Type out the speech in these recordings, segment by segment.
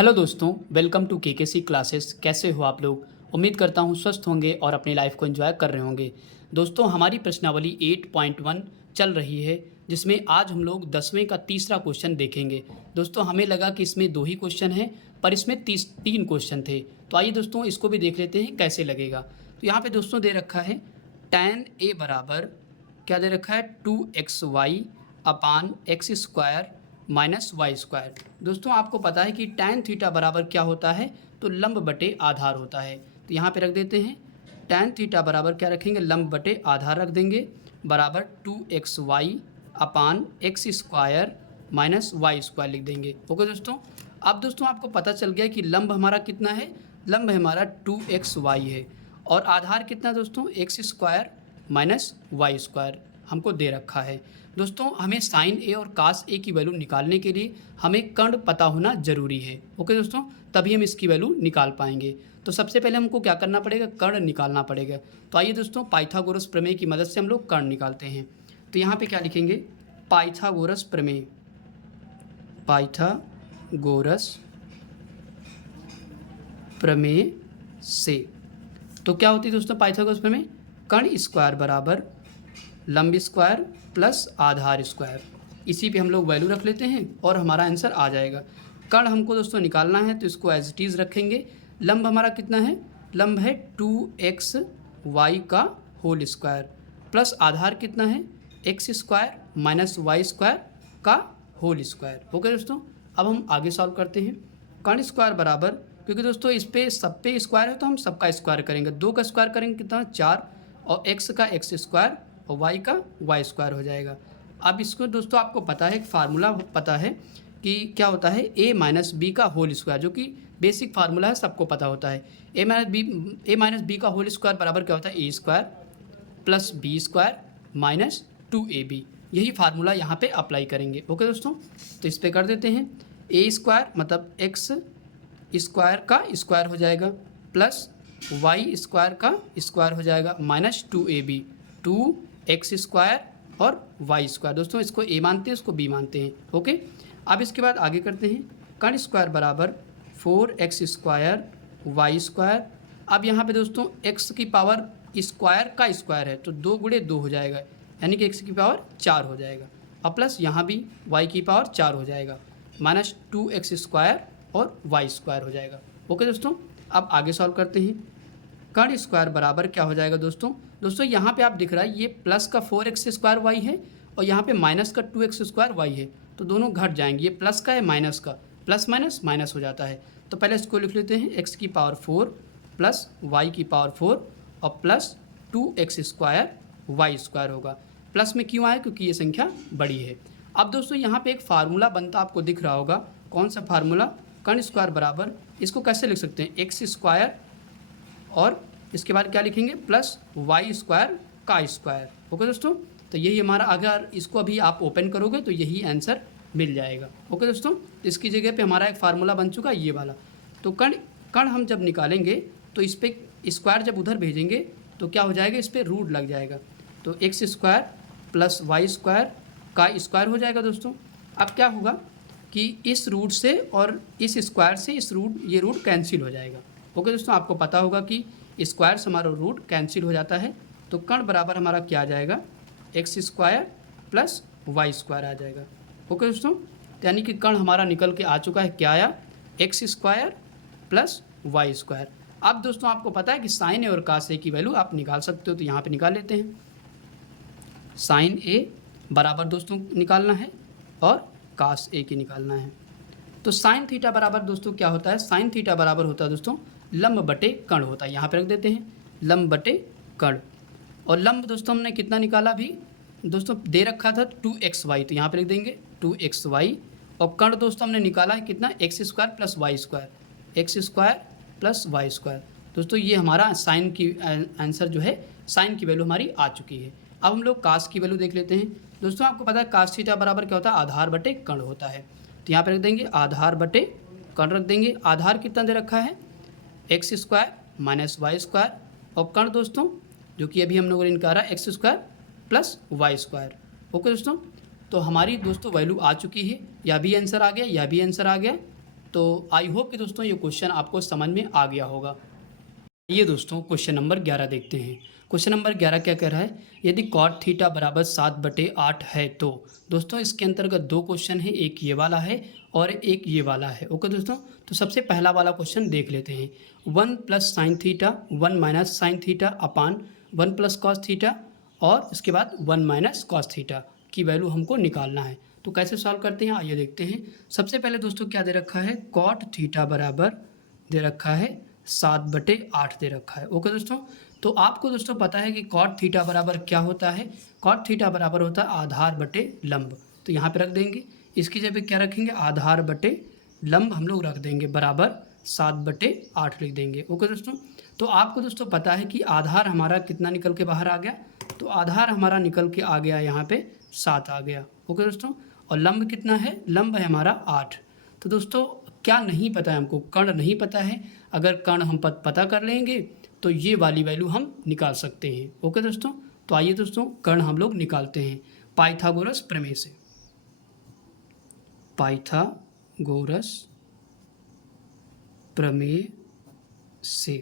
Hello दोस्तों, welcome to KKC classes. कैसे हो आप लोग? उम्मीद करता हूँ स्वस्थ होंगे और अपनी लाइफ को एंजॉय कर रहे होंगे। दोस्तों, हमारी प्रश्नावली 8.1 चल रही है, जिसमें आज हम लोग 10वें का तीसरा क्वेश्चन देखेंगे। दोस्तों, हमें लगा कि इसमें 2 ही क्वेश्चन हैं, पर इसमें 3 क्वेश्चन थे। तो आइए दोस्तों, इसको भी देख लेते हैं कैसे लगेगा। तो यहाँ पे दोस्तों दे रखा है tan a बराबर क्या दे रखा है 2xy upon x square minus y square. दोस्तों, आपको पता है कि tan थीटा बराबर क्या होता है, तो लंब बटे आधार होता है। तो यहाँ पे रख देते हैं tan थीटा बराबर क्या रखेंगे, लंब बटे आधार रख देंगे, बराबर 2xy upon x square minus y square लिख देंगे। ओके दोस्तों, अब दोस्तों आपको पता चल गया कि लंब हमारा कितना है, लंब हमारा 2xy है और आधार कितना दोस्तों, x square minus y square हमको दे रखा है। दोस्तों, हमें साइन ए और कास ए की वैल्यू निकालने के लिए हमें कर्ण पता होना ज़रूरी है। ओके दोस्तों, तभी हम इसकी वैल्यू निकाल पाएंगे। तो सबसे पहले हमको क्या करना पड़ेगा, कर्ण निकालना पड़ेगा। तो आइए दोस्तों, पाइथागोरस प्रमेय की मदद से हम लोग कर्ण निकालते हैं। तो यहाँ पे क्या लिखेंगे, पाइथागोरस प्रमेय, पाइथागोरस प्रमेय से। तो क्या होती है दोस्तों पाइथागोरस प्रमेय, कर्ण स्क्वायर बराबर लंब स्क्वायर प्लस आधार स्क्वायर। इसी पे हम लोग वैल्यू रख लेते हैं और हमारा आंसर आ जाएगा। कर्ण हमको दोस्तों निकालना है, तो इसको एज इट इज़ रखेंगे। लंब हमारा कितना है, लंब है 2xy का होल स्क्वायर प्लस आधार कितना है, x square minus y square का होल स्क्वायर। ओके दोस्तों, अब हम आगे सॉल्व करते हैं। कर्ण स्क्वायर बराबर, क्योंकि दोस्तों इस पे सब पे स्क्वायर है तो हम सबका स्क्वायर करेंगे। 2 का स्क्वायर करेंगे कितना, 4, और x का एक्स स्क्वायर और y का वाई स्क्वायर हो जाएगा। अब इसको दोस्तों आपको पता है, एक फार्मूला पता है कि क्या होता है, a माइनस बी का होल स्क्वायर, जो कि बेसिक फार्मूला है, सबको पता होता है। a माइनस बी का होल स्क्वायर बराबर क्या होता है, a square plus b square minus 2ab। यही फार्मूला यहाँ पे अप्लाई करेंगे। ओके दोस्तों, तो इस पर कर देते हैं, a स्क्वायर मतलब x स्क्वायर का स्क्वायर हो जाएगा प्लस वाई स्क्वायर का स्क्वायर हो जाएगा माइनस 2ab, 2x स्क्वायर और वाई स्क्वायर। दोस्तों इसको a मानते हैं, इसको b मानते हैं। ओके, अब इसके बाद आगे करते हैं, कर्ण स्क्वायर बराबर 4x स्क्वायर वाई स्क्वायर। अब यहाँ पे दोस्तों x की पावर स्क्वायर का स्क्वायर है, तो 2 गुणे 2 हो जाएगा, यानी कि x की पावर 4 हो जाएगा, और प्लस यहाँ भी y की पावर 4 हो जाएगा, माइनस 2x स्क्वायर और वाई स्क्वायर हो जाएगा। ओके दोस्तों, अब आगे सॉल्व करते हैं। कर्ण स्क्वायर बराबर क्या हो जाएगा दोस्तों यहाँ पे आप दिख रहा है ये प्लस का 4x स्क्वायर वाई है और यहाँ पे माइनस का 2x स्क्वायर वाई है, तो दोनों घट जाएंगे। ये प्लस का है माइनस का, प्लस माइनस माइनस हो जाता है। तो पहले इसको लिख लेते हैं, x की पावर 4 प्लस वाई की पावर 4 और plus 2x square y square होगा। प्लस में क्यों आया, क्योंकि ये संख्या बड़ी है। अब दोस्तों यहाँ पे एक फार्मूला बनता आपको दिख रहा होगा, कौन सा फार्मूला, कर्ण स्क्वायर बराबर, इसको कैसे लिख सकते हैं, एक्स स्क्वायर और इसके बाद क्या लिखेंगे, प्लस वाई स्क्वायर का स्क्वायर। ओके दोस्तों, तो यही हमारा, अगर इसको अभी आप ओपन करोगे तो यही आंसर मिल जाएगा। ओके दोस्तों, इसकी जगह पे हमारा एक फार्मूला बन चुका है ये वाला। तो कर्ण हम जब निकालेंगे तो इस पर स्क्वायर जब उधर भेजेंगे तो क्या हो जाएगा, इस पर रूट लग जाएगा, तो x square plus y square का स्क्वायर हो जाएगा। दोस्तों अब क्या होगा कि इस रूट से और इस स्क्वायर से ये रूट कैंसिल हो जाएगा। ओके दोस्तों, आपको पता होगा कि स्क्वायर से हमारा रूट कैंसिल हो जाता है, तो कर्ण बराबर हमारा क्या आ जाएगा, x square plus y square आ जाएगा। ओके दोस्तों, यानी कि कर्ण हमारा निकल के आ चुका है, क्या आया, x square plus y square. अब दोस्तों आपको पता है कि साइन ए और कास ए की वैल्यू आप निकाल सकते हो, तो यहाँ पे निकाल लेते हैं। साइन ए बराबर दोस्तों निकालना है और कास ए की निकालना है। तो साइन थीटा बराबर दोस्तों क्या होता है, साइन थीटा बराबर होता है दोस्तों लंब बटे कर्ण होता है। यहाँ पे रख देते हैं लंब बटे कर्ण, और लंब दोस्तों हमने कितना निकाला, भी दोस्तों दे रखा था 2xy, तो यहाँ पे लिख देंगे 2xy, और कर्ण दोस्तों हमने निकाला है कितना, x square plus y square, x square plus y square. दोस्तों ये हमारा साइन की आंसर जो है, साइन की वैल्यू हमारी आ चुकी है। अब हम लोग कास की वैल्यू देख लेते हैं। दोस्तों आपको पता है कास थीटा बराबर क्या होता है, आधार बटे कर्ण होता है। तो यहाँ पे रख देंगे आधार बटे कर्ण रख देंगे। आधार कितना दे रखा है, x square minus y square, और कर्ण दोस्तों जो कि अभी हम लोगों ने निकाला x square plus y square. Okay दोस्तों, तो हमारी दोस्तों वैल्यू आ चुकी है, यह भी आंसर आ गया, यह भी आंसर आ गया। तो आई होप कि दोस्तों ये क्वेश्चन आपको समझ में आ गया होगा। ये दोस्तों क्वेश्चन नंबर 11 देखते हैं। क्वेश्चन नंबर 11 क्या कह रहा है, यदि cot थीटा बराबर 7/8 है तो दोस्तों इसके अंतर्गत दो क्वेश्चन है, एक ये वाला है और एक ये वाला है। ओके दोस्तों, तो सबसे पहला वाला क्वेश्चन देख लेते हैं। 1 plus sine theta 1 minus sine theta upon 1 plus cos theta और इसके बाद 1 माइनस कॉस थीटा की वैल्यू हमको निकालना है। तो कैसे सॉल्व करते हैं आइए देखते हैं। सबसे पहले दोस्तों क्या दे रखा है, cot थीटा बराबर दे रखा है 7/8 दे रखा है। ओके दोस्तों, तो आपको दोस्तों पता है कि cot थीटा बराबर क्या होता है, cot थीटा बराबर होता है आधार बटे लंब। तो यहाँ पे रख देंगे, इसकी जगह क्या रखेंगे, आधार बटे लंब हम लोग रख देंगे बराबर 7/8 लिख देंगे। ओके दोस्तों, तो आपको दोस्तों पता है कि आधार हमारा कितना निकल के बाहर आ गया, तो आधार हमारा निकल के आ गया यहाँ पे 7 आ गया। ओके दोस्तों, और लंब कितना है, लंब है हमारा 8। तो दोस्तों क्या नहीं पता है हमको, कर्ण नहीं पता है। अगर कर्ण हम पता कर लेंगे तो ये वाली वैल्यू हम निकाल सकते हैं। ओके दोस्तों, तो आइए दोस्तों कर्ण हम लोग निकालते हैं पाइथागोरस प्रमेय से। पाइथागोरस प्रमेय से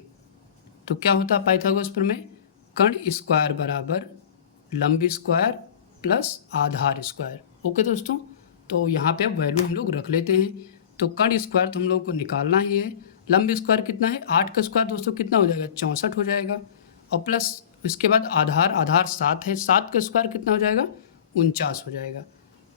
तो क्या होता है पाइथागोरस प्रमेय, कर्ण स्क्वायर बराबर लंब स्क्वायर प्लस आधार स्क्वायर। ओके दोस्तों, तो यहाँ पे अब वैल्यू हम लोग रख लेते हैं। तो कर्ण स्क्वायर तो हम लोग को निकालना ही है, लंब स्क्वायर कितना है, 8 का स्क्वायर दोस्तों कितना हो जाएगा, 64 हो जाएगा। और प्लस इसके बाद आधार, आधार 7 है, 7 का स्क्वायर कितना हो जाएगा, 49 हो जाएगा।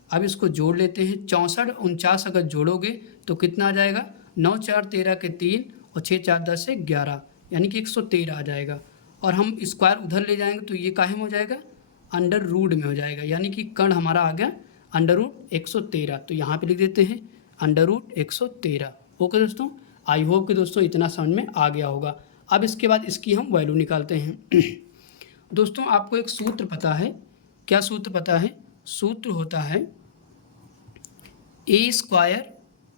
अब इसको जोड़ लेते हैं, 64 49 अगर जोड़ोगे तो कितना आ जाएगा, 9 4 13 के 3 और 6 4 10 से 11 यानी कि 113 आ जाएगा। और हम स्क्वायर उधर ले जाएंगे तो ये काहे में हो जाएगा, अंडर रूट में हो जाएगा, यानी कि कर्ण हमारा आ गया अंडर रूट 113। तो यहाँ पे लिख देते हैं अंडर रूट 113। ओके दोस्तों, आई होप कि दोस्तों इतना समझ में आ गया होगा। अब इसके बाद इसकी हम वैल्यू निकालते हैं। दोस्तों आपको एक सूत्र पता है, क्या सूत्र पता है, सूत्र होता है ए स्क्वायर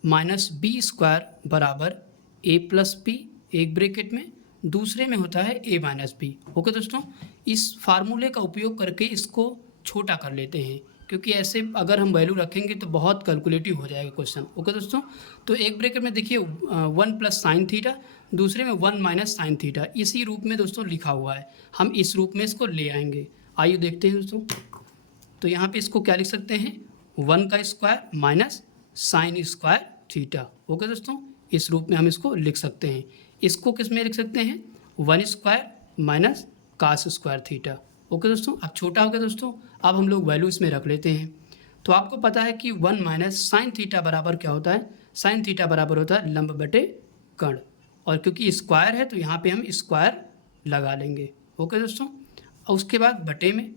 माइनस बी स्क्वायर बराबर ए प्लस बी, एक ब्रैकेट में, दूसरे में होता है ए माइनस बी। ओके दोस्तों, इस फार्मूले का उपयोग करके इसको छोटा कर लेते हैं, क्योंकि ऐसे अगर हम वैल्यू रखेंगे तो बहुत कैलकुलेटिव हो जाएगा क्वेश्चन। ओके दोस्तों, तो एक ब्रैकेट में देखिए 1 प्लस साइन थीटा, दूसरे में 1 माइनस साइन थीटा, इसी रूप में दोस्तों लिखा हुआ है, हम इस रूप में इसको ले आएंगे। आइए देखते हैं दोस्तों, तो यहाँ पे इसको क्या लिख सकते हैं, 1 का square minus sine square theta. Okay दोस्तों, इस रूप में हम इसको लिख सकते हैं। इसको किस में लिख सकते हैं, 1 square minus cos square theta. Okay दोस्तों, अब छोटा हो गया दोस्तों, अब हम लोग वैल्यू इसमें रख लेते हैं। तो आपको पता है कि 1 माइनस साइन थीटा बराबर क्या होता है, साइन थीटा बराबर होता है लंब बटे कर्ण, और क्योंकि स्क्वायर है तो यहाँ पे हम स्क्वायर लगा लेंगे। ओके दोस्तों, और उसके बाद बटे में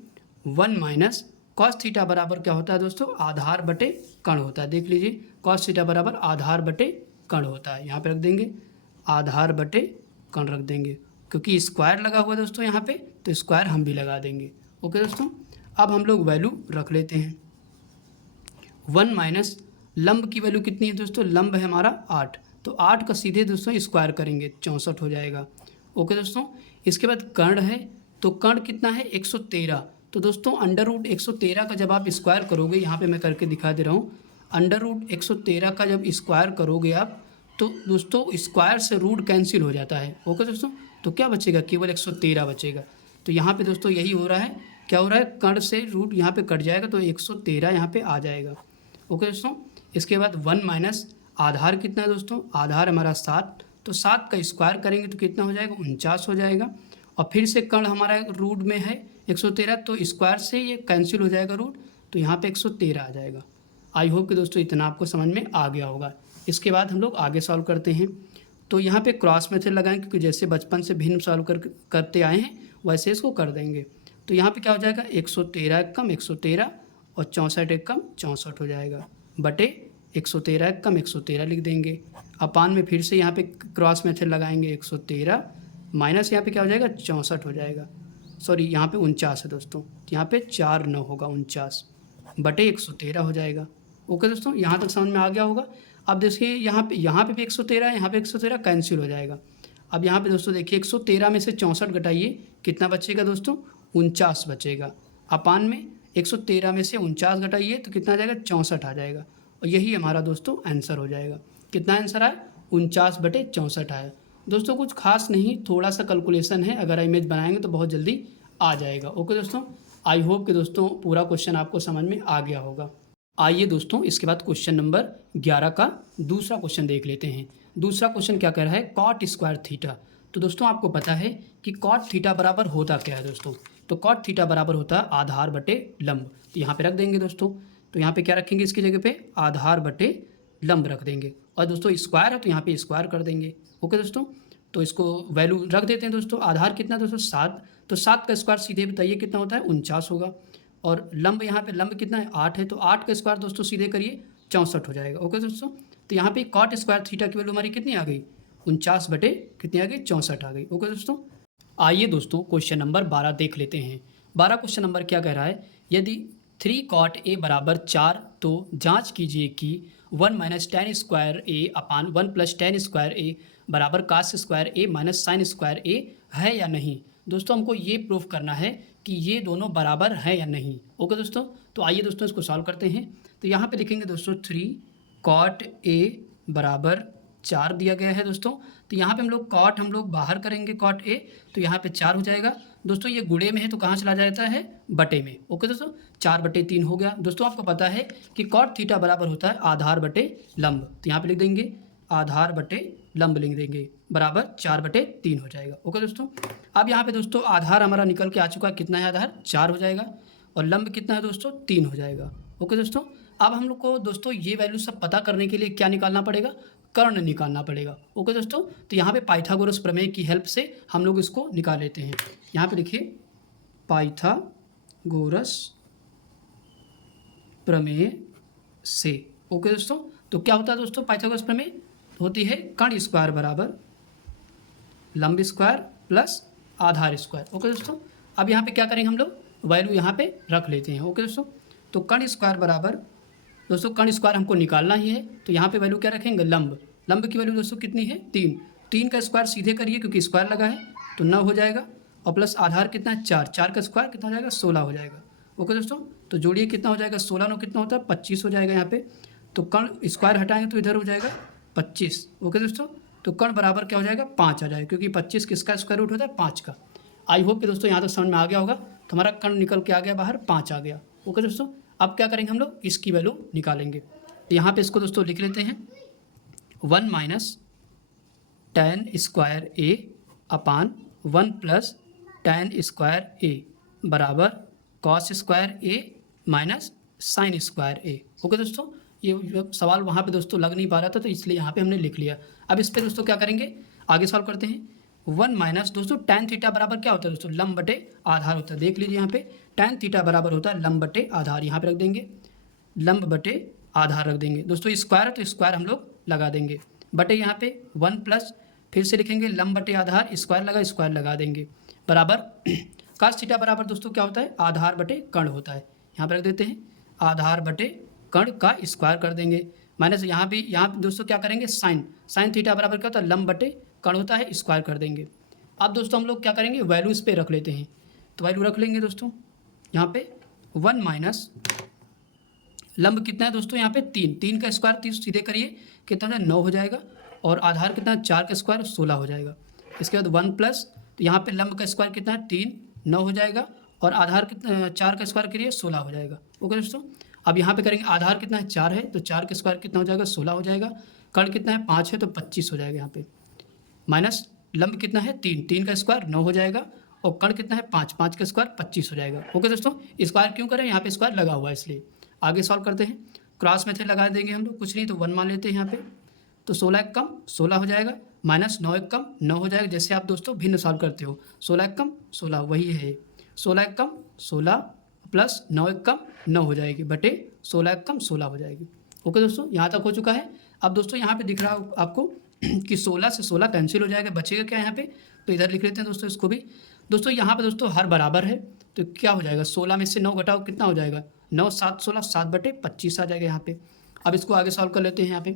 1 माइनस कॉस थीटा बराबर क्या होता है दोस्तों, आधार बटे कर्ण होता है। देख लीजिए कॉस थीटा बराबर आधार बटे कर्ण होता है, यहाँ पे रख देंगे आधार बटे कर्ण रख देंगे, क्योंकि स्क्वायर लगा हुआ है दोस्तों यहाँ पे, तो स्क्वायर हम भी लगा देंगे। ओके दोस्तों, अब हम लोग वैल्यू रख लेते हैं। 1 माइनस लंब की वैल्यू कितनी है दोस्तों, लंब है हमारा 8, तो 8 का सीधे दोस्तों स्क्वायर करेंगे 64 हो जाएगा। ओके दोस्तों, इसके बाद कर्ण है, तो कर्ण कितना है 113, तो दोस्तों अंडर रूट 113 का जब आप स्क्वायर करोगे, यहाँ पे मैं करके दिखा दे रहा हूँ, अंडर रूट 113 का जब स्क्वायर करोगे आप, तो दोस्तों स्क्वायर से रूट कैंसिल हो जाता है। ओके दोस्तों, तो क्या बचेगा, केवल 113 बचेगा। तो यहाँ पे दोस्तों यही हो रहा है, क्या हो रहा है, कर्ण से रूट यहाँ पे कट जाएगा तो 113 यहाँ पे आ जाएगा। ओके दोस्तों, इसके बाद 1 माइनस आधार कितना है दोस्तों, आधार हमारा 7, तो 7 का स्क्वायर करेंगे तो कितना हो जाएगा, 49 हो जाएगा। और फिर से कर्ण हमारा रूट में है 113, तो स्क्वायर से ये कैंसिल हो जाएगा रूट, तो यहाँ पे 113 आ जाएगा। आई होप कि दोस्तों इतना आपको समझ में आ गया होगा। इसके बाद हम लोग आगे सॉल्व करते हैं। तो यहाँ पे क्रॉस मेथड लगाएं, क्योंकि जैसे बचपन से भिन्न सॉल्व करते आए हैं वैसे इसको कर देंगे। तो यहाँ पे क्या हो जाएगा, 113 कम 113 और 64 एक कम 64 हो जाएगा, बटे 113 कम 113 लिख देंगे। अपान में फिर से यहाँ पे क्रॉस मेथड लगाएंगे, 113 माइनस यहाँ पे क्या हो जाएगा, 64 हो जाएगा, सॉरी यहाँ पे 49 है दोस्तों, यहाँ पे 4 9 होगा 49 बटे 113 हो जाएगा। ओके दोस्तों, यहाँ तक समझ में आ गया होगा। अब देखिए यहाँ पे भी 113 है, यहाँ पे 113 कैंसिल हो जाएगा। अब यहाँ पे दोस्तों देखिए 113 में से 64 घटाइए, कितना बचेगा दोस्तों, 49 बचेगा। अपान में 113 में से 49 घटाइए तो कितना आ जाएगा, 64 आ जाएगा, और यही हमारा दोस्तों आंसर हो जाएगा। कितना आंसर आया, 49/64 आया। दोस्तों कुछ खास नहीं, थोड़ा सा कैलकुलेशन है, अगर इमेज बनाएंगे तो बहुत जल्दी आ जाएगा। ओके दोस्तों, आई होप कि दोस्तों पूरा क्वेश्चन आपको समझ में आ गया होगा। आइए दोस्तों इसके बाद क्वेश्चन नंबर 11 का दूसरा क्वेश्चन देख लेते हैं। दूसरा क्वेश्चन क्या कह रहा है, कॉट स्क्वायर थीटा। तो दोस्तों आपको पता है कि कॉट थीटा बराबर होता क्या है दोस्तों, तो कॉट थीटा बराबर होता है आधार बटे लंब। तो यहाँ पे रख देंगे दोस्तों, तो यहाँ पे क्या रखेंगे इसकी जगह पे, आधार बटे लंब रख देंगे। और दोस्तों स्क्वायर है तो यहाँ पे स्क्वायर कर देंगे। ओके दोस्तों, तो इसको वैल्यू रख देते हैं दोस्तों। आधार कितना दोस्तों 7, तो 7 का स्क्वायर सीधे बताइए कितना होता है, 49 होगा। और लंब यहाँ पे लंब कितना है 8 है, तो 8 का स्क्वायर दोस्तों सीधे करिए 64 हो जाएगा। ओके दोस्तों, तो यहाँ पे कॉट स्क्वायर थीटा की वैल्यू हमारी कितनी आ गई, 49 बटे कितनी आ गई, 64 आ गई। ओके दोस्तों, आइए दोस्तों क्वेश्चन नंबर 12 देख लेते हैं। 12 क्वेश्चन नंबर क्या कह रहा है, यदि 3 कॉट ए बराबर 4 तो जांच कीजिए कि 1 माइनस टेन स्क्वायर ए अपान 1 प्लस टेन स्क्वायर ए बराबर कास स्क्वायर ए माइनस साइन स्क्वायर ए है या नहीं। दोस्तों हमको ये प्रूफ करना है कि ये दोनों बराबर हैं या नहीं। ओके दोस्तों, तो आइए दोस्तों इसको सॉल्व करते हैं। तो यहाँ पे लिखेंगे दोस्तों 3 कॉट ए बराबर 4 दिया गया है दोस्तों। तो यहाँ पे हम लोग कॉट हम लोग बाहर करेंगे कॉट ए, तो यहाँ पे 4 हो जाएगा दोस्तों। ये गुणे में है तो कहाँ चला जाता है, बटे में। ओके दोस्तों, 4/3 हो गया। दोस्तों आपको पता है कि कॉट थीटा बराबर होता है आधार बटे लंब, तो यहाँ पे लिख देंगे आधार बटे लंब लिख देंगे बराबर 4/3 हो जाएगा। ओके दोस्तों, अब यहाँ पे दोस्तों आधार हमारा निकल के आ चुका है, कितना है आधार 4 हो जाएगा, और लंब कितना है दोस्तों 3 हो जाएगा। ओके दोस्तों, अब हम लोग को दोस्तों ये वैल्यू सब पता करने के लिए क्या निकालना पड़ेगा, कर्ण निकालना पड़ेगा। ओके दोस्तों, तो यहाँ पे पाइथागोरस प्रमेय की हेल्प से हम लोग इसको निकाल लेते हैं। यहाँ पे देखिए पाइथागोरस प्रमेय से। ओके दोस्तों, तो क्या होता है दोस्तों पाइथागोरस प्रमेय, होती है कर्ण स्क्वायर बराबर लंब स्क्वायर प्लस आधार स्क्वायर। ओके दोस्तों, अब यहाँ पे क्या करेंगे हम लोग, वैल्यू यहाँ पे रख लेते हैं। ओके दोस्तों, तो कर्ण स्क्वायर बराबर दोस्तों कर्ण स्क्वायर हमको निकालना ही है, तो यहाँ पे वैल्यू क्या रखेंगे, लंब। लंब की वैल्यू दोस्तों कितनी है 3, 3 का स्क्वायर सीधे करिए क्योंकि स्क्वायर लगा है, तो 9 हो जाएगा। और प्लस आधार कितना है 4, 4 का स्क्वायर कितना हो जाएगा 16 हो जाएगा। ओके दोस्तों, तो जोड़िए कितना हो जाएगा, 16 9 कितना होता है 25 हो जाएगा यहाँ पे। तो कर्ण स्क्वायर हटाएंगे तो इधर हो जाएगा 25। ओके दोस्तों, तो कर्ण बराबर क्या हो जाएगा 5 आ जाएगा, क्योंकि 25 किसका स्क्वायर रूट होता है 5 का। आई होप कि दोस्तों यहाँ तक समझ में आ गया होगा। तो हमारा कर्ण निकल के आ गया बाहर, 5 आ गया। ओके दोस्तों, अब क्या करेंगे हम लोग, इसकी वैल्यू निकालेंगे। तो यहाँ पे इसको दोस्तों लिख लेते हैं 1 माइनस टेन स्क्वायर ए अपान 1 प्लस टेन स्क्वायर ए बराबर कॉस स्क्वायर ए माइनस साइन स्क्वायर ए। ओके दोस्तों, ये सवाल वहाँ पे दोस्तों लग नहीं पा रहा था, तो इसलिए यहाँ पे हमने लिख लिया। अब इस पर दोस्तों क्या करेंगे, आगे सॉल्व करते हैं। 1 माइनस दोस्तों टेन थीटा बराबर क्या होता है दोस्तों, लंब बटे आधार होता है। देख लीजिए यहाँ पे टेन थीटा बराबर होता है लंब बटे आधार, यहाँ पे रख देंगे लंब बटे आधार रख देंगे दोस्तों। स्क्वायर है तो स्क्वायर हम लोग लगा देंगे, बटे यहाँ पे 1 प्लस फिर से लिखेंगे लंब बटे आधार, स्क्वायर लगा देंगे बराबर कास थीटा बराबर दोस्तों क्या होता है, आधार बटे कर्ण होता है। यहाँ पर रख देते हैं आधार बटे कर्ण का स्क्वायर कर देंगे, माइनस यहाँ पे दोस्तों क्या करेंगे साइन थीटा बराबर क्या होता है, लंब बटे कर्ण होता है, स्क्वायर कर देंगे। अब दोस्तों हम लोग क्या करेंगे, वैल्यू इस पर रख लेते हैं। तो वैल्यू रख लेंगे दोस्तों यहाँ पे 1 माइनस लंब कितना है दोस्तों यहाँ पे 3 का स्क्वायर 30 सीधे करिए कितना है 9 हो जाएगा, और आधार कितना है 4 का स्क्वायर 16 हो जाएगा। इसके बाद 1 प्लस, तो यहाँ पे लंब का स्क्वायर कितना है 3 9 हो जाएगा, और आधार कितना 4 का स्क्वायर करिए 16 हो जाएगा। ओके दोस्तों, अब यहाँ पे करेंगे आधार कितना है 4 है, तो 4 का स्क्वायर कितना हो जाएगा 16 हो जाएगा, कर्ण कितना है 5 है तो 25 हो जाएगा यहाँ पे, माइनस लंब कितना है 3 का स्क्वायर 9 हो जाएगा, और कर्ण कितना है 5 का स्क्वायर 25 हो जाएगा। ओके दोस्तों, स्क्वायर क्यों करें, यहाँ पे स्क्वायर लगा हुआ है इसलिए। आगे सॉल्व करते हैं, क्रॉस मेथड लगा देंगे हम लोग, कुछ नहीं तो 1 मान लेते हैं यहाँ पे, तो 16 एक कम 16 हो जाएगा, माइनस 9 एक कम 9 हो जाएगा। जैसे आप दोस्तों भिन्न सॉल्व करते हो, 16 एक कम 16 वही है, 16 एक कम 16 प्लस 9 एक कम 9 हो जाएगी, बटे 16 एक कम 16 हो जाएगी। ओके दोस्तों, यहाँ तक हो चुका है। अब दोस्तों यहाँ पे दिख रहा है आपको कि 16 से 16 कैंसिल हो जाएगा, बचेगा क्या यहाँ पे, तो इधर लिख लेते हैं दोस्तों इसको भी। दोस्तों यहाँ पे दोस्तों हर बराबर है, तो क्या हो जाएगा 16 में से 9 घटाओ कितना हो जाएगा 9 7 16 7/25 आ जाएगा यहाँ पे। अब इसको आगे सॉल्व कर लेते हैं यहाँ पे,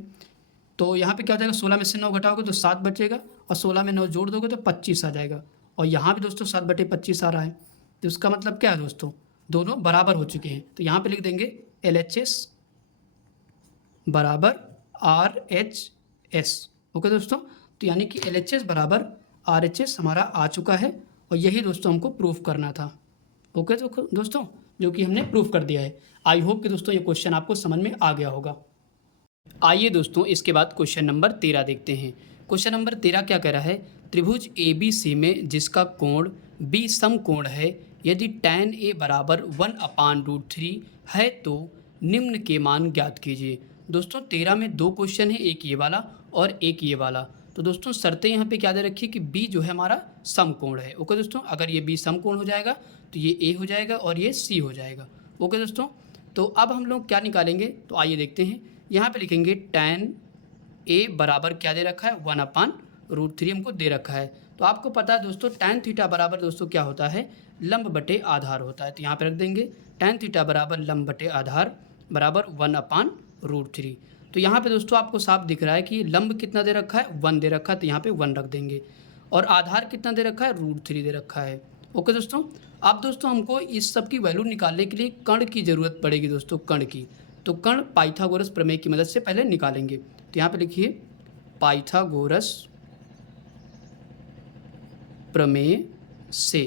तो यहाँ पे क्या हो जाएगा 16 में से 9 घटाओगे तो 7 बचेगा, और 16 में 9 जोड़ दोगे तो 25 आ जाएगा, और यहाँ भी दोस्तों 7/25 आ रहा है। तो इसका मतलब क्या है दोस्तों, दोनों बराबर हो चुके हैं। तो यहाँ पे लिख देंगे LHS बराबर RH एस। ओके दोस्तों, तो यानी कि LHS बराबर RHS हमारा आ चुका है और यही दोस्तों हमको प्रूफ करना था। ओके तो दोस्तों, जो कि हमने प्रूफ कर दिया है। आई होप कि दोस्तों ये क्वेश्चन आपको समझ में आ गया होगा। आइए दोस्तों इसके बाद क्वेश्चन नंबर 13 देखते हैं। क्वेश्चन नंबर 13 क्या कह रहा है, त्रिभुज ABC में जिसका कोण B समकोण है, यदि tan A बराबर 1/√3 है तो निम्न के मान ज्ञात कीजिए। दोस्तों 13 में दो क्वेश्चन है, एक ये वाला और एक ये वाला। तो दोस्तों शर्तें यहाँ पे क्या दे रखी है कि B जो है हमारा समकोण है। ओके दोस्तों, अगर ये B समकोण हो जाएगा तो ये A हो जाएगा और ये C हो जाएगा। ओके दोस्तों, तो अब हम लोग क्या निकालेंगे, तो आइए देखते हैं। यहाँ पे लिखेंगे tan A बराबर क्या दे रखा है, 1/√3 हमको दे रखा है। तो आपको पता है दोस्तों tan थीटा बराबर दोस्तों क्या होता है, लंब बटे आधार होता है। तो यहाँ पे रख देंगे tan थीटा बराबर लंब बटे आधार बराबर 1/√3। तो यहाँ पे दोस्तों आपको साफ दिख रहा है कि लंब कितना दे रखा है, 1 दे रखा है, तो यहाँ पे 1 रख देंगे और आधार कितना दे रखा है, √3 दे रखा है। ओके दोस्तों, अब दोस्तों हमको इस सब की वैल्यू निकालने के लिए कर्ण की ज़रूरत पड़ेगी दोस्तों, कर्ण की। तो कर्ण पाइथागोरस प्रमेय की मदद से पहले निकालेंगे। तो यहाँ पे लिखिए पाइथागोरस प्रमेय से।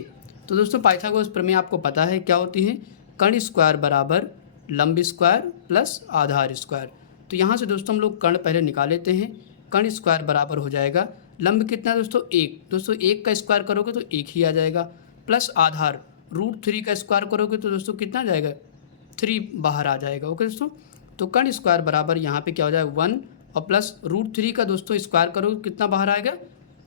तो दोस्तों पाइथागोरस प्रमेय आपको पता है क्या होती है, कर्ण स्क्वायर बराबर लंब स्क्वायर प्लस आधार स्क्वायर। तो यहाँ से दोस्तों हम लोग कर्ण पहले निकाल लेते हैं। कर्ण स्क्वायर बराबर हो जाएगा लंब कितना है दोस्तों, 1। दोस्तों 1 का स्क्वायर करोगे तो 1 ही आ जाएगा, प्लस आधार √3 का स्क्वायर करोगे तो दोस्तों कितना आ जाएगा, 3 बाहर आ जाएगा। ओके दोस्तों, तो कर्ण स्क्वायर बराबर यहाँ पे क्या हो जाएगा 1 और प्लस √3 का दोस्तों स्क्वायर करोगे कितना बाहर आएगा,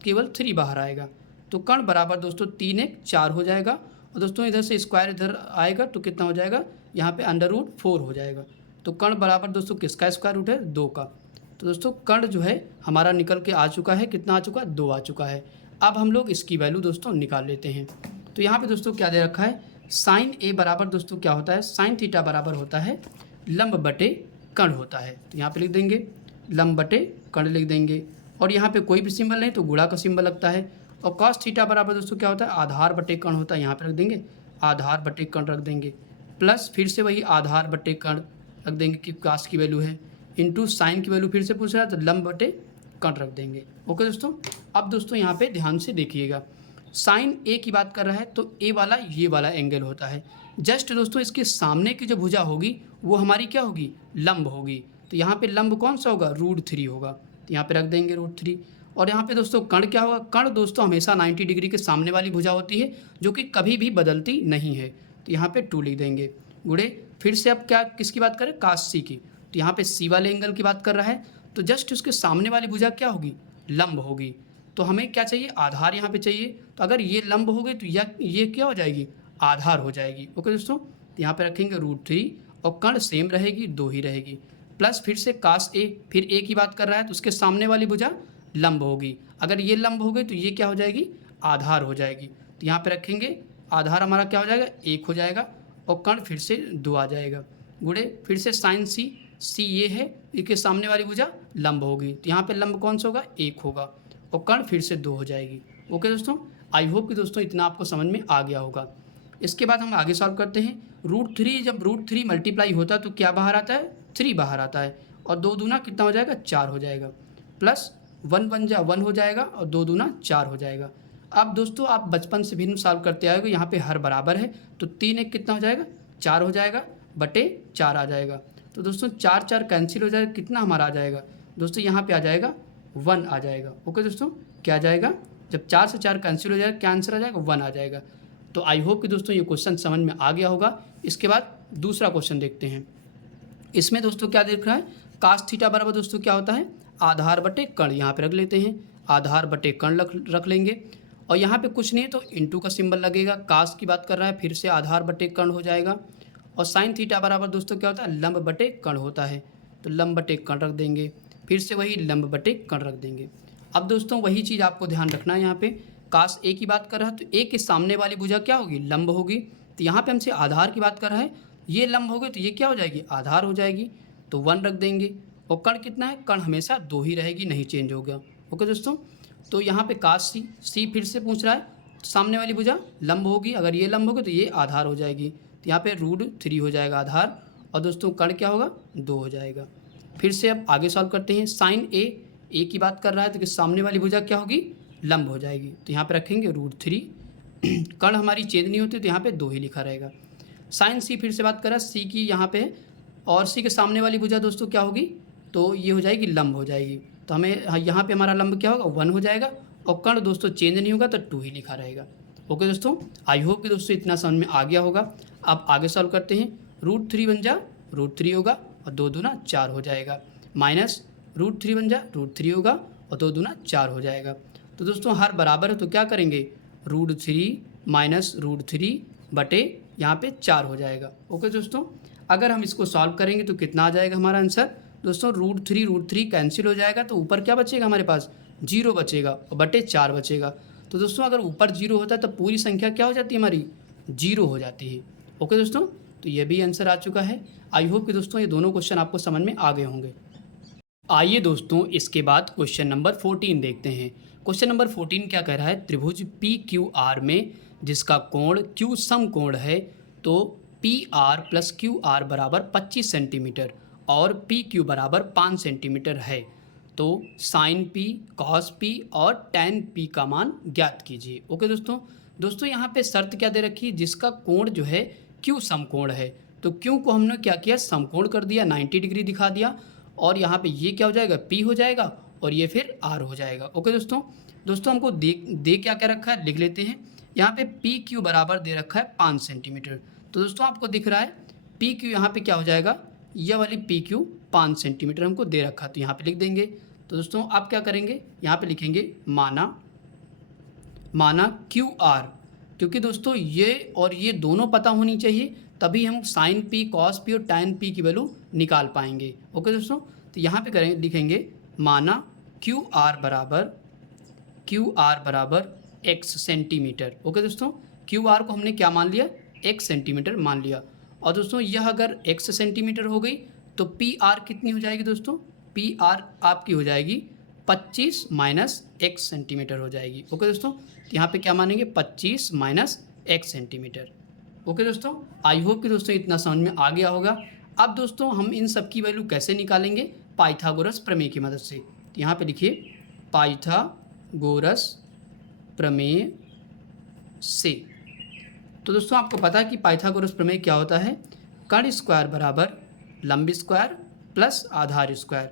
केवल 3 बाहर आएगा। तो कर्ण बराबर दोस्तों 3 1 4 हो जाएगा और दोस्तों इधर से स्क्वायर इधर आएगा तो कितना हो जाएगा, यहाँ पे √4 हो जाएगा। तो कर्ण बराबर दोस्तों किसका स्क्वायर रूट है, 2 का। तो दोस्तों कर्ण जो है हमारा निकल के आ चुका है, कितना आ चुका है, 2 आ चुका है। अब हम लोग इसकी वैल्यू दोस्तों निकाल लेते हैं। तो यहाँ पे दोस्तों क्या दे रखा है, साइन A बराबर दोस्तों क्या होता है, साइन थीटा बराबर होता है लंब बटे कर्ण होता है। तो यहाँ पे लिख देंगे लंब बटे कर्ण लिख देंगे और यहाँ पे कोई भी सिंबल नहीं तो गुणा का सिंबल लगता है। और कॉस थीटा बराबर दोस्तों क्या होता है, आधार बटे कर्ण होता है। यहाँ पे रख देंगे आधार बटे कर्ण रख देंगे, प्लस फिर से वही आधार बटे कर्ण रख देंगे कि कास की वैल्यू है, इंटू साइन की वैल्यू फिर से पूछ रहा है तो लंब बटे कर्ण रख देंगे। ओके दोस्तों, अब दोस्तों यहाँ पे ध्यान से देखिएगा, साइन A की बात कर रहा है तो A वाला ये वाला एंगल होता है। जस्ट दोस्तों इसके सामने की जो भुजा होगी वो हमारी क्या होगी, लंब होगी। तो यहाँ पे लंब कौन सा होगा, √3 होगा। तो यहाँ पे रख देंगे √3 और यहाँ पे दोस्तों कर्ण क्या होगा, कर्ण दोस्तों हमेशा 90 डिग्री के सामने वाली भुजा होती है जो कि कभी भी बदलती नहीं है। तो यहाँ पे 2 लिख देंगे गुणे, फिर से अब क्या किसकी बात करें, कास C की। तो यहाँ पे C वाले एंगल की बात कर रहा है तो जस्ट उसके सामने वाली भुजा क्या होगी, लंब होगी। तो हमें क्या चाहिए, आधार यहाँ पे चाहिए। तो अगर ये लंब हो गए तो ये क्या हो जाएगी, आधार हो जाएगी। ओके दोस्तों, तो यहाँ पे रखेंगे √3 और कर्ण सेम रहेगी, 2 ही रहेगी, प्लस फिर से कास A, फिर A की बात कर रहा है तो उसके सामने वाली भुजा लंब होगी। अगर ये लंब हो गई तो ये क्या हो जाएगी, आधार हो जाएगी। तो यहाँ पे रखेंगे आधार हमारा क्या हो जाएगा, 1 हो जाएगा और कर्ण फिर से 2 आ जाएगा गुणे, फिर से साइन C ये है, इसके सामने वाली भुजा लंब होगी। तो यहाँ पे लंब कौन सा होगा, 1 होगा और कर्ण फिर से 2 हो जाएगी। ओके दोस्तों, आई होप कि दोस्तों इतना आपको समझ में आ गया होगा। इसके बाद हम आगे सॉल्व करते हैं। √3 जब √3 मल्टीप्लाई होता है तो क्या बाहर आता है, 3 बाहर आता है और 2 दूना कितना हो जाएगा, 4 हो जाएगा, प्लस 1 बन जा 1 हो जाएगा और 2 दूना 4 हो जाएगा। अब दोस्तों आप बचपन से भी सॉल्व करते आएगा, यहाँ पे हर बराबर है तो 3 1 कितना हो जाएगा, 4 हो जाएगा बटे 4 आ जाएगा। तो दोस्तों 4 4 कैंसिल हो जाएगा, कितना हमारा आ जाएगा दोस्तों, यहाँ पे आ जाएगा 1 आ जाएगा। ओके दोस्तों, क्या आ जाएगा, जब 4 से 4 कैंसिल हो जाएगा क्या आंसर आ जाएगा, 1 आ जाएगा। तो आई होप कि दोस्तों ये क्वेश्चन समझ में आ गया होगा। इसके बाद दूसरा क्वेश्चन देखते हैं। इसमें दोस्तों क्या देख रहा है, कास थीटा बराबर दोस्तों क्या होता है, आधार बटे कर्ण। यहाँ पे रख लेते हैं आधार बटे कर्ण रख लेंगे और यहाँ पे कुछ नहीं है तो इंटू का सिंबल लगेगा। कास की बात कर रहा है, फिर से आधार बटे कर्ण हो जाएगा और साइन थीटा बराबर दोस्तों क्या होता है, लंब बटे कर्ण होता है। तो लंब बटे कर्ण रख देंगे, फिर से वही लंब बटे कर्ण रख देंगे। अब दोस्तों वही चीज़ आपको ध्यान रखना है, यहाँ पे कास A की बात कर रहा है तो A के सामने वाली भुजा क्या होगी, लंब होगी। तो यहाँ पे हमसे आधार की बात कर रहा है, ये लंब हो गई तो ये क्या हो जाएगी, आधार हो जाएगी। तो 1 रख देंगे और कर्ण कितना है, कर्ण हमेशा 2 ही रहेगी, नहीं चेंज होगा। ओके दोस्तों, तो यहाँ पे कास C फिर से पूछ रहा है, सामने वाली भुजा लंब होगी, अगर ये लंब होगी तो ये आधार हो जाएगी। तो यहाँ पे √3 हो जाएगा आधार और दोस्तों कर्ण क्या होगा, 2 हो जाएगा। फिर से अब आगे सॉल्व करते हैं। साइन A ए की बात कर रहा है तो कि सामने वाली भुजा क्या होगी, लंब हो जाएगी। तो यहाँ पे रखेंगे √3। कर्ण हमारी चेंज नहीं होती तो यहाँ पे 2 ही लिखा रहेगा। साइन सी फिर से बात करा, सी की यहाँ पे, और सी के सामने वाली भुजा दोस्तों क्या होगी, तो ये हो जाएगी लंब हो जाएगी। तो हमें यहाँ पे हमारा लंब क्या होगा, 1 हो जाएगा, और कर्ण दोस्तों चेंज नहीं होगा तो 2 ही लिखा रहेगा। ओके दोस्तों, आई होप कि दोस्तों इतना समझ में आ गया होगा। अब आगे सॉल्व करते हैं। √3 बन जा √3 होगा, और 2 दूना 4 हो जाएगा, माइनस √3 बन जा √3 होगा, और 2 दूना 4 हो जाएगा। तो दोस्तों हर बराबर है तो क्या करेंगे, √3 माइनस √3 बटे यहाँ पे 4 हो जाएगा। ओके दोस्तों, अगर हम इसको सॉल्व करेंगे तो कितना आ जाएगा हमारा आंसर दोस्तों, √3 कैंसिल हो जाएगा, तो ऊपर क्या बचेगा हमारे पास, 0 बचेगा, और बटे 4 बचेगा। तो दोस्तों अगर ऊपर 0 होता है तो पूरी संख्या क्या हो जाती है हमारी, 0 हो जाती है। ओके दोस्तों, तो ये भी आंसर आ चुका है। आई होप कि दोस्तों ये दोनों क्वेश्चन आपको समझ में आ गए होंगे। आइए दोस्तों इसके बाद क्वेश्चन नंबर 14 देखते हैं। क्वेश्चन नंबर 14 क्या कह रहा है, त्रिभुज PQR में जिसका कोण Q समकोण है, तो PR + QR बराबर 25 सेंटीमीटर और PQ बराबर 5 सेंटीमीटर है, तो साइन P, कॉस P और tan P का मान ज्ञात कीजिए। ओके दोस्तों यहाँ पे शर्त क्या दे रखी है, जिसका कोण जो है Q समकोण है, तो Q को हमने क्या किया, समकोण कर दिया, 90 डिग्री दिखा दिया, और यहाँ पे ये क्या हो जाएगा, P हो जाएगा, और ये फिर R हो जाएगा। ओके दोस्तों हमको दे क्या क्या रखा है, लिख लेते हैं। यहाँ पे PQ बराबर दे रखा है 5 सेंटीमीटर। तो दोस्तों आपको दिख रहा है PQ यहाँ पे क्या हो जाएगा, यह वाली PQ 5 सेंटीमीटर हमको दे रखा, तो यहाँ पे लिख देंगे। तो दोस्तों आप क्या करेंगे, यहाँ पे लिखेंगे माना QR, क्योंकि दोस्तों ये और ये दोनों पता होनी चाहिए, तभी हम साइन P, कॉस P और tan P की वैल्यू निकाल पाएंगे। ओके दोस्तों, तो यहाँ पे लिखेंगे माना QR बराबर x सेंटीमीटर। ओके दोस्तों, QR को हमने क्या मान लिया, x सेंटीमीटर मान लिया, और दोस्तों यह अगर x सेंटीमीटर हो गई तो PR कितनी हो जाएगी दोस्तों, PR आपकी हो जाएगी 25 माइनस x सेंटीमीटर हो जाएगी। ओके दोस्तों, तो यहाँ पे क्या मानेंगे, 25 माइनस x सेंटीमीटर। ओके दोस्तों, आई होप कि दोस्तों इतना समझ में आ गया होगा। अब दोस्तों हम इन सब की वैल्यू कैसे निकालेंगे, पाइथागोरस प्रमेय की मदद से। तो यहाँ पे लिखिए पाइथागोरस प्रमेय से। तो दोस्तों आपको पता है कि पाइथागोरस प्रमेय क्या होता है, कर्ण स्क्वायर बराबर लंब स्क्वायर प्लस आधार स्क्वायर।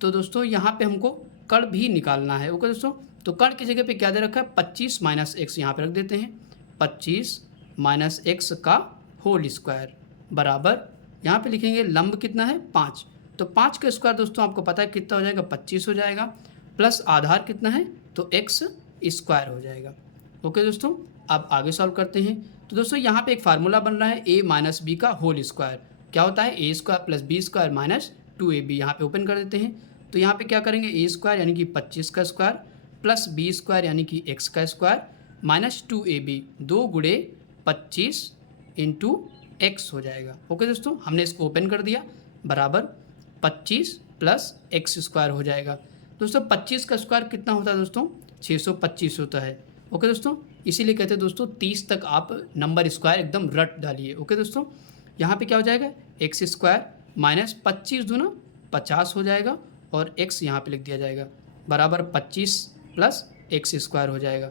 तो दोस्तों यहाँ पे हमको कर्ण भी निकालना है। ओके दोस्तों, तो कर्ण की जगह पे क्या दे रखा है, 25 माइनस x यहाँ पे रख देते हैं, 25 माइनस x का होल स्क्वायर बराबर, यहाँ पे लिखेंगे लंब कितना है 5, तो 5 का स्क्वायर दोस्तों आपको पता है कितना हो जाएगा, 25 हो जाएगा, प्लस आधार कितना है, तो x स्क्वायर हो जाएगा। ओके दोस्तों, अब आगे सॉल्व करते हैं। तो दोस्तों यहाँ पे एक फार्मूला बन रहा है a माइनस बी का होल स्क्वायर, क्या होता है a square plus b square minus 2ab। यहाँ पे ओपन कर देते हैं, तो यहाँ पे क्या करेंगे, a स्क्वायर यानी कि 25 का स्क्वायर प्लस बी स्क्वायर यानी कि x का स्क्वायर माइनस 2ab, 2 गुणे 25 इंटू x हो जाएगा। ओके दोस्तों, हमने इसको ओपन कर दिया, बराबर 25 प्लस x स्क्वायर हो जाएगा। दोस्तों 25 का स्क्वायर कितना होता है दोस्तों, 625 होता है। ओके दोस्तों, इसीलिए कहते हैं दोस्तों 30 तक आप नंबर स्क्वायर एकदम रट डालिए। ओके दोस्तों, यहाँ पे क्या हो जाएगा, x स्क्वायर माइनस 25 दूना 50 हो जाएगा, और x यहाँ पे लिख दिया जाएगा, बराबर 25 प्लस x स्क्वायर हो जाएगा।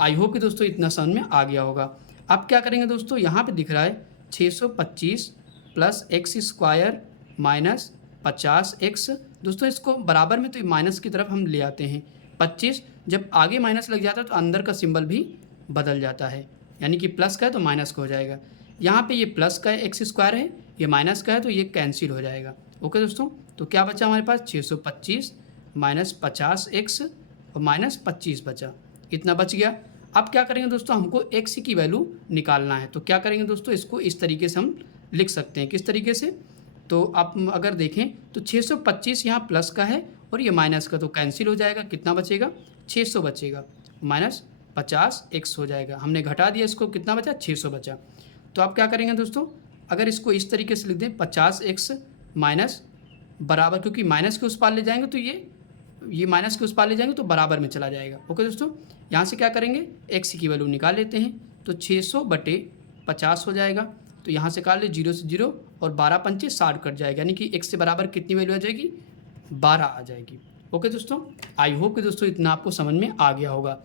आई होप कि दोस्तों इतना समझ में आ गया होगा। अब क्या करेंगे दोस्तों, यहाँ पे दिख रहा है 625 plus x square minus 50x। दोस्तों इसको बराबर में तो माइनस की तरफ हम ले आते हैं, 25 जब आगे माइनस लग जाता है तो अंदर का सिंबल भी बदल जाता है, यानी कि प्लस का है तो माइनस का हो जाएगा। यहाँ पे ये प्लस का है x स्क्वायर है, ये माइनस का है तो ये कैंसिल हो जाएगा। ओके दोस्तों, तो क्या बचा हमारे पास, 625 माइनस 50x और माइनस 25 बचा, इतना बच गया। अब क्या करेंगे दोस्तों, हमको x की वैल्यू निकालना है, तो क्या करेंगे दोस्तों, इसको इस तरीके से हम लिख सकते हैं। किस तरीके से, तो आप अगर देखें तो 625 यहाँ प्लस का है और ये माइनस का, तो कैंसिल हो जाएगा, कितना बचेगा, 600 बचेगा, माइनस 50x हो जाएगा। हमने घटा दिया इसको, कितना बचा, 600 बचा। तो आप क्या करेंगे दोस्तों, अगर इसको इस तरीके से लिख दें, 50x माइनस बराबर, क्योंकि माइनस के उस पार ले जाएंगे तो ये माइनस के उस पार ले जाएंगे तो बराबर में चला जाएगा। ओके दोस्तों, यहाँ से क्या करेंगे, x की वैल्यू निकाल लेते हैं, तो 600 बटे 50 हो जाएगा, तो यहाँ से काट ले 0 से 0 और 12 पंचे 60 कट जाएगा, यानी कि x से बराबर कितनी वैल्यू आ जाएगी, 12 आ जाएगी। ओके दोस्तों, आई होप कि दोस्तों इतना आपको समझ में आ गया होगा।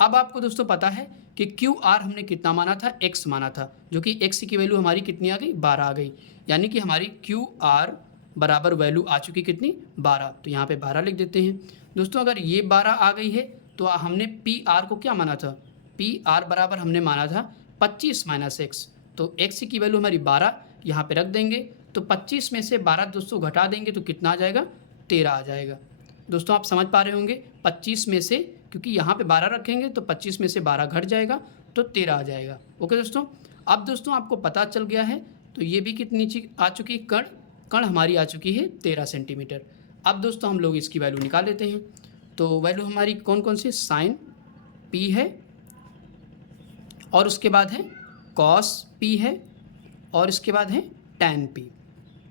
अब आपको दोस्तों पता है कि क्यू आर हमने कितना माना था, एक्स माना था, जो कि एक्स की वैल्यू हमारी कितनी आ गई, 12 आ गई। यानी कि हमारी क्यू आर बराबर वैल्यू आ चुकी कितनी, 12। तो यहाँ पे 12 लिख देते हैं दोस्तों। अगर ये 12 आ गई है तो हमने पी आर को क्या माना था, पी आर बराबर हमने माना था 25 माइनस एक्स। तो एक्स की वैल्यू हमारी 12 यहाँ पे रख देंगे, तो 25 में से 12 दोस्तों घटा देंगे तो कितना आ जाएगा, 13 आ जाएगा। दोस्तों आप समझ पा रहे होंगे, 25 में से, क्योंकि यहाँ पे 12 रखेंगे तो 25 में से 12 घट जाएगा तो 13 आ जाएगा। ओके दोस्तों, अब दोस्तों आपको पता चल गया है, तो ये भी कितनी नीचे आ चुकी, कण हमारी आ चुकी है 13 सेंटीमीटर। अब दोस्तों हम लोग इसकी वैल्यू निकाल लेते हैं। तो वैल्यू हमारी कौन कौन सी, साइन पी है, और उसके बाद है कॉस पी है, और इसके बाद है टैन पी।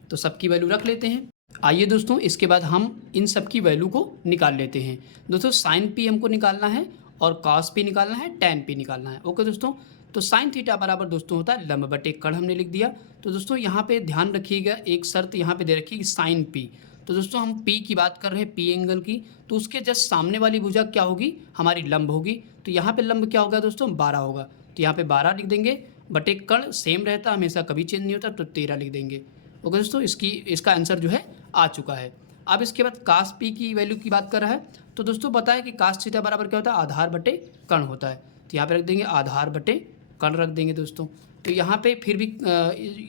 तो सबकी वैल्यू रख लेते हैं। आइए दोस्तों इसके बाद हम इन सब की वैल्यू को निकाल लेते हैं। दोस्तों साइन पी हमको निकालना है, और कॉस पी निकालना है, टैन पी निकालना है। ओके दोस्तों, तो साइन थीटा बराबर दोस्तों होता है लंब बटे कण, हमने लिख दिया। तो दोस्तों यहाँ पे ध्यान रखिएगा, एक शर्त यहाँ पे दे रखी है, साइन पी। तो दोस्तों हम पी की बात कर रहे हैं, पी एंगल की, तो उसके जस्ट सामने वाली भुजा क्या होगी, हमारी लंब होगी। तो यहाँ पे लंब क्या होगा दोस्तों, 12 होगा। तो यहाँ पे 12 लिख देंगे, बटे कण सेम रहता, हमेशा कभी चेंज नहीं होता, तो 13 लिख देंगे। ओके दोस्तों, इसका आंसर जो है आ चुका है। अब इसके बाद कास पी की वैल्यू की बात कर रहा है, तो दोस्तों पता है कि कास थीटा बराबर क्या होता है, आधार बटे कण होता है। तो यहाँ पे रख देंगे आधार बटे कण रख देंगे दोस्तों। तो यहाँ पे फिर भी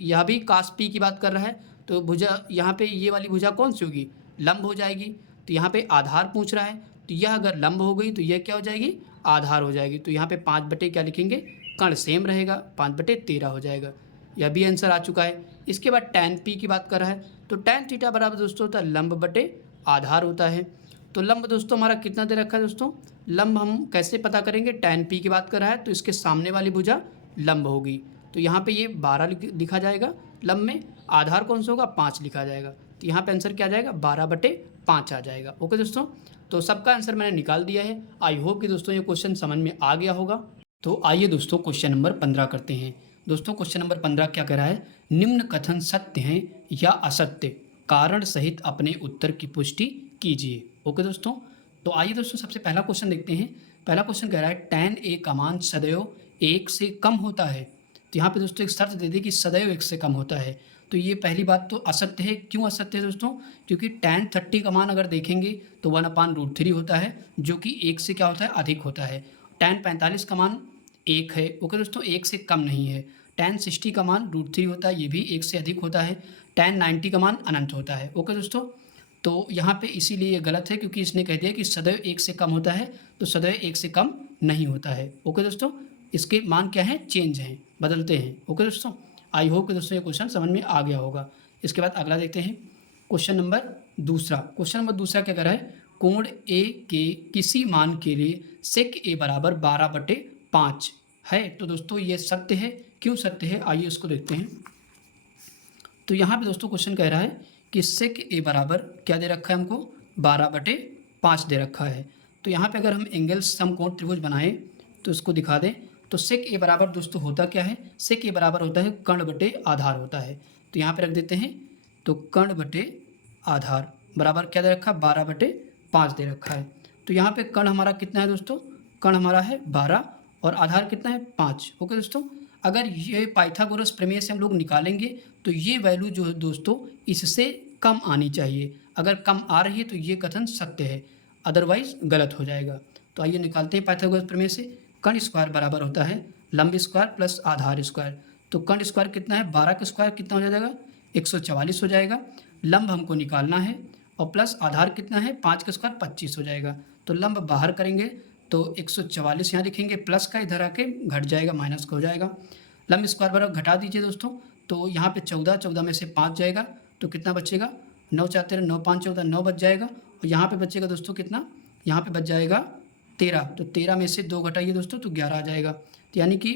यह भी कास पी की बात कर रहा है, तो भुजा यहाँ पे ये वाली भुजा कौन सी होगी, लंब हो जाएगी। तो यहाँ पे आधार पूछ रहा है, तो यह अगर लंब हो गई तो यह क्या हो जाएगी, आधार हो जाएगी। तो यहाँ पे 5 बटे क्या लिखेंगे, कण सेम रहेगा, 5 बटे 13 हो जाएगा। यह भी आंसर आ चुका है। इसके बाद टैन पी की बात कर रहा है, तो टैन थीटा बराबर दोस्तों होता है लंब बटे आधार होता है। तो लंब दोस्तों हमारा कितना दे रखा है दोस्तों, लंब हम कैसे पता करेंगे, टैन पी की बात कर रहा है तो इसके सामने वाली भुजा लंब होगी। तो यहाँ पे ये 12 लिखा जाएगा लंब में, आधार कौन सा होगा, 5 लिखा जाएगा। तो यहाँ पे आंसर क्या आ जाएगा, 12/5 आ जाएगा। ओके दोस्तों, तो सबका आंसर मैंने निकाल दिया है। आई होप कि दोस्तों ये क्वेश्चन समझ में आ गया होगा। तो आइए दोस्तों क्वेश्चन नंबर 15 करते हैं। दोस्तों क्वेश्चन नंबर 15 क्या कह रहा है, निम्न कथन सत्य हैं या असत्य, कारण सहित अपने उत्तर की पुष्टि कीजिए। ओके दोस्तों, तो आइए दोस्तों सबसे पहला क्वेश्चन देखते हैं। पहला क्वेश्चन कह रहा है tan a का मान सदैव 1 से कम होता है। तो यहाँ पे दोस्तों एक शर्त दे दी कि सदैव 1 से कम होता है। तो ये पहली बात तो असत्य है। क्यों असत्य है दोस्तों, क्योंकि tan 30 का मान अगर देखेंगे तो 1/√3 होता है, जो कि 1 से क्या होता है, अधिक होता है। tan 45 का मान 1 है। ओके दोस्तों, 1 से कम नहीं है। tan 60 का मान √3 होता है, ये भी 1 से अधिक होता है। tan 90 का मान अनंत होता है। ओके दोस्तों, तो यहाँ पे इसीलिए ये गलत है, क्योंकि इसने कह दिया कि सदैव 1 से कम होता है, तो सदैव 1 से कम नहीं होता है। ओके दोस्तों, इसके मान क्या हैं, चेंज हैं, बदलते हैं। ओके दोस्तों, आई होप कि दोस्तों ये क्वेश्चन समझ में आ गया होगा। इसके बाद अगला देखते हैं, क्वेश्चन नंबर दूसरा। क्वेश्चन नंबर दूसरा क्या कर रहा है, कोण ए के किसी मान के लिए सेक ए बराबर 12/5 है। तो दोस्तों ये सत्य है। क्यों सत्य है, आइए इसको देखते हैं। तो यहाँ पे दोस्तों क्वेश्चन कह रहा है कि सेक ए बराबर क्या दे रखा है हमको, 12/5 दे रखा है। तो यहाँ पे अगर हम एंगल समकोण त्रिभुज बनाएं तो इसको दिखा दें, तो सेक ए बराबर दोस्तों होता क्या है, सेक ए बराबर होता है कर्ण बटे आधार होता है। तो यहाँ पे रख देते हैं, तो कर्ण बटे आधार बराबर क्या दे रखा है, 12/5 दे रखा है। तो यहाँ पे कर्ण हमारा कितना है दोस्तों, कर्ण हमारा है 12 और आधार कितना है 5। ओके दोस्तों, अगर ये पाइथागोरस प्रमेय से हम लोग निकालेंगे तो ये वैल्यू जो है दोस्तों इससे कम आनी चाहिए। अगर कम आ रही है तो ये कथन सत्य है, अदरवाइज गलत हो जाएगा। तो आइए निकालते हैं पाइथागोरस प्रमेय से। कर्ण स्क्वायर बराबर होता है लंब स्क्वायर प्लस आधार स्क्वायर। तो कर्ण स्क्वायर कितना है, 12 का स्क्वायर कितना हो जाएगा, 144 हो जाएगा। लंब हमको निकालना है, और प्लस आधार कितना है, 5 का स्क्वायर 25 हो जाएगा। तो लंब बाहर करेंगे तो 144 यहाँ लिखेंगे, प्लस का इधर आके घट जाएगा, माइनस का हो जाएगा। लंब स्क्वायर बराबर घटा दीजिए दोस्तों, तो यहाँ पे 14 में से 5 जाएगा तो कितना बचेगा, 9 4 13 9 5 14 9 बच जाएगा। और यहाँ पे बचेगा दोस्तों कितना, यहाँ पे बच जाएगा 13। तो 13 में से 2 घटाइए दोस्तों तो 11 आ जाएगा। तो यानी कि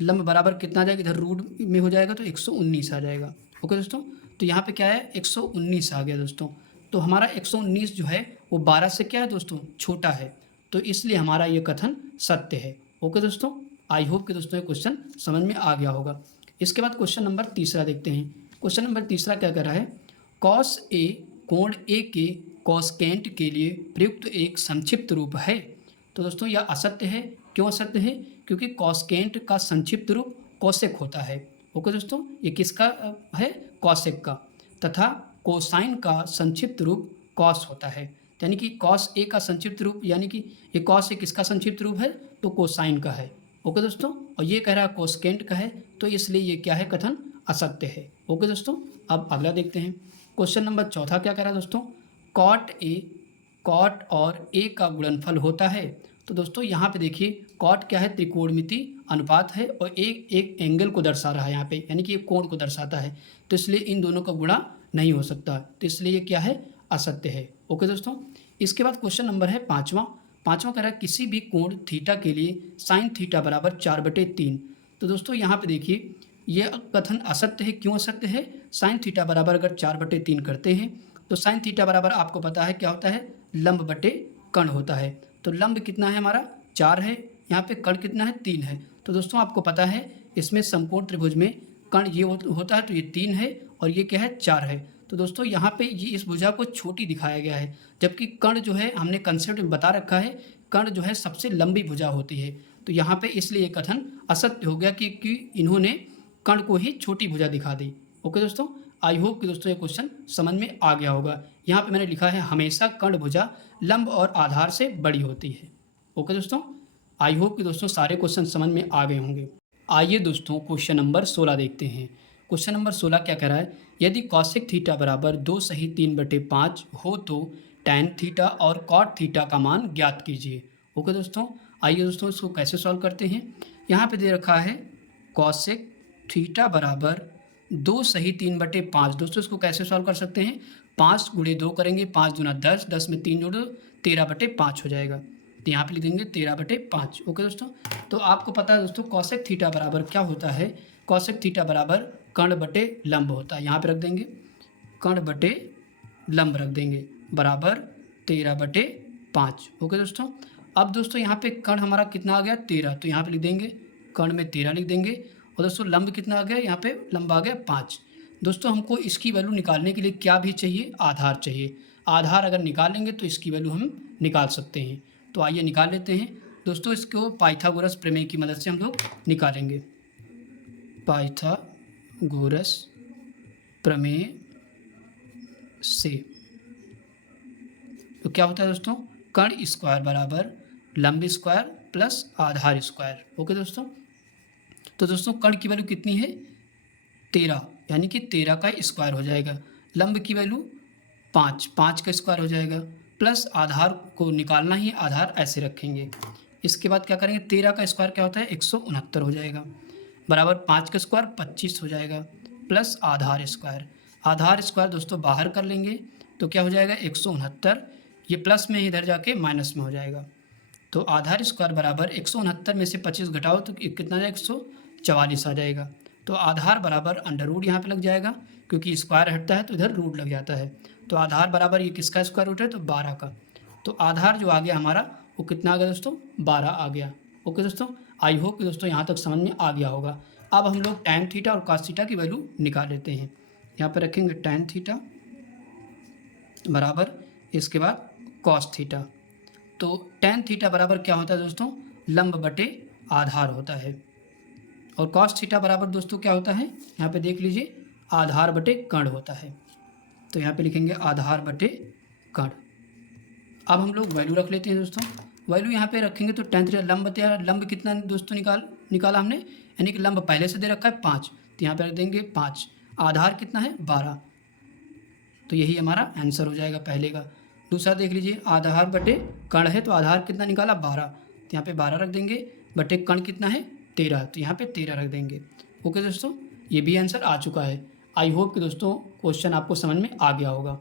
लंब बराबर कितना आ जाएगा, इधर रूट में हो जाएगा तो 119 आ जाएगा। ओके दोस्तों, तो यहाँ पे क्या है, 119 आ गया दोस्तों। तो हमारा 119 जो है वो 12 से क्या है दोस्तों, छोटा है, तो इसलिए हमारा ये कथन सत्य है। ओके दोस्तों, आई होप कि दोस्तों ये क्वेश्चन समझ में आ गया होगा। इसके बाद क्वेश्चन नंबर तीसरा देखते हैं। क्वेश्चन नंबर तीसरा क्या कर रहा है, कॉस ए कोण ए के कोसेकेंट के लिए प्रयुक्त एक संक्षिप्त रूप है। तो दोस्तों यह असत्य है। क्यों असत्य है? क्योंकि कोसेकेंट का संक्षिप्त रूप कोसेक होता है। ओके दोस्तों, ये किसका है? कोसेक का। तथा कोसाइन का संक्षिप्त रूप कॉस होता है। यानी कि कॉस ए का संक्षिप्त रूप, यानी कि ये कॉस ए किसका संक्षिप्त रूप है? तो कोसाइन का है। ओके दोस्तों, और ये कह रहा है कोसेकेंट का है, तो इसलिए ये क्या है? कथन असत्य है। ओके दोस्तों, अब अगला देखते हैं। क्वेश्चन नंबर चौथा क्या कह रहा है दोस्तों? कॉट और ए का गुणनफल होता है। तो दोस्तों यहाँ पे देखिए, कॉट क्या है? त्रिकोणमिति अनुपात है, और एक एंगल को दर्शा रहा है यहाँ पे, यानी कि एक कोण को दर्शाता है। तो इसलिए इन दोनों का गुणा नहीं हो सकता, तो इसलिए ये क्या है? असत्य है। ओके दोस्तों, इसके बाद क्वेश्चन नंबर है पाँचवा कह रहा है किसी भी कोण थीटा के लिए साइन थीटा बराबर 4/3। तो दोस्तों यहाँ पे देखिए, ये कथन असत्य है। क्यों असत्य है? साइन थीटा बराबर अगर 4/3 करते हैं तो साइन थीटा बराबर आपको पता है क्या होता है? लंब बटे कर्ण होता है। तो लंब कितना है हमारा? 4 है, यहाँ पे कर्ण कितना है? 3 है। तो दोस्तों आपको पता है इसमें समकोण त्रिभुज में कर्ण ये होता है, तो ये 3 है और ये क्या है? 4 है। तो दोस्तों यहाँ पे ये इस भुजा को छोटी दिखाया गया है, जबकि कर्ण जो है हमने कंसेप्ट में बता रखा है, कर्ण जो है सबसे लंबी भुजा होती है। तो यहाँ पे इसलिए कथन असत्य हो गया कि इन्होंने कर्ण को ही छोटी भुजा दिखा दी। ओके दोस्तों, आई होप कि दोस्तों ये क्वेश्चन समझ में आ गया होगा। यहाँ पे मैंने लिखा है हमेशा कर्ण भुजा लंब और आधार से बड़ी होती है। ओके दोस्तों, आई होप कि दोस्तों सारे क्वेश्चन समझ में आ गए होंगे। आइए दोस्तों क्वेश्चन नंबर 16 देखते हैं। क्वेश्चन नंबर 16 क्या कह रहा है? यदि कॉसेक थीटा बराबर 2 सही 3/5 हो तो टैन थीटा और कॉट थीटा का मान ज्ञात कीजिए। ओके दोस्तों, आइए दोस्तों इसको कैसे सॉल्व करते हैं। यहाँ पे दे रखा है कॉसेक थीटा बराबर 2 सही 3/5। दोस्तों इसको कैसे सॉल्व कर सकते हैं? 5 × 2 करेंगे, 5 दूना 10, 10 में 3 जोड़ो 13/5 हो जाएगा। तो यहाँ पे लिख देंगे 13/5। ओके दोस्तों, तो आपको पता है दोस्तों कॉसेक थीटा बराबर क्या होता है? कॉसेक थीटा बराबर कर्ण बटे लंब होता है। यहाँ पे रख देंगे कर्ण बटे लंब रख देंगे बराबर 13/5। ओके दोस्तों, अब दोस्तों यहाँ पे कर्ण हमारा कितना आ गया? 13। तो यहाँ पे लिख देंगे कर्ण में 13 लिख देंगे, और दोस्तों लंब कितना आ गया? यहाँ पे लंब आ गया 5। दोस्तों हमको इसकी वैल्यू निकालने के लिए क्या भी चाहिए? आधार चाहिए। आधार अगर निकालेंगे तो इसकी वैल्यू हम निकाल सकते हैं। तो आइए निकाल लेते हैं दोस्तों। इसको पाइथागोरस प्रमेय की मदद से हम लोग निकालेंगे। पाइथागोरस प्रमेय से तो क्या होता है दोस्तों? कर्ण स्क्वायर बराबर लंब स्क्वायर प्लस आधार स्क्वायर। ओके दोस्तों, तो दोस्तों कर्ण की वैल्यू कितनी है? 13, यानी कि 13 का स्क्वायर हो जाएगा। लंब की वैल्यू 5 का स्क्वायर हो जाएगा, प्लस आधार को निकालना ही, आधार ऐसे रखेंगे। इसके बाद क्या करेंगे? 13 का स्क्वायर क्या होता है? 169 हो जाएगा, बराबर 5 का स्क्वायर 25 हो जाएगा, प्लस आधार स्क्वायर। आधार स्क्वायर दोस्तों बाहर कर लेंगे तो क्या हो जाएगा? 169। ये प्लस में इधर जाके माइनस में हो जाएगा। तो आधार स्क्वायर बराबर 169 में से 25 घटाओ तो कितना जाएगा? 144 आ जाएगा। तो आधार बराबर अंडर रूट यहाँ पे लग जाएगा, क्योंकि स्क्वायर हटता है तो इधर रूट लग जाता है। तो आधार बराबर ये किसका स्क्वायर रूट है? तो 12 का। तो आधार जो आ गया हमारा वो कितना आ गया दोस्तों? 12 आ गया। ओके दोस्तों, आई होप कि दोस्तों यहाँ तक समझ में आ गया होगा। अब हम लोग टैन थीटा और कॉस थीटा की वैल्यू निकाल लेते हैं। यहाँ पर रखेंगे टैन थीटा बराबर, इसके बाद कॉस थीटा। तो टैन थीटा बराबर क्या होता है दोस्तों? लंब बटे आधार होता है। और कॉस थीटा बराबर दोस्तों क्या होता है? यहाँ पे देख लीजिए, आधार बटे कर्ण होता है। तो यहाँ पे लिखेंगे आधार बटे कर्ण। अब हम लोग वैल्यू रख लेते हैं दोस्तों। वैल्यू यहाँ पे रखेंगे तो टैन थीटा लंब कितना दोस्तों निकाला हमने, यानी कि लंब पहले से दे रखा है 5, तो यहाँ पे रख देंगे 5। आधार कितना है? 12। तो यही हमारा आंसर हो जाएगा पहले का। दूसरा देख लीजिए, आधार बटे कर्ण है, तो आधार कितना निकाला? 12, तो यहाँ पे 12 रख देंगे, बटे कर्ण कितना है? 13, तो यहाँ पे 13 रख देंगे। ओके दोस्तों, ये भी आंसर आ चुका है। आई होप कि दोस्तों क्वेश्चन आपको समझ में आ गया होगा।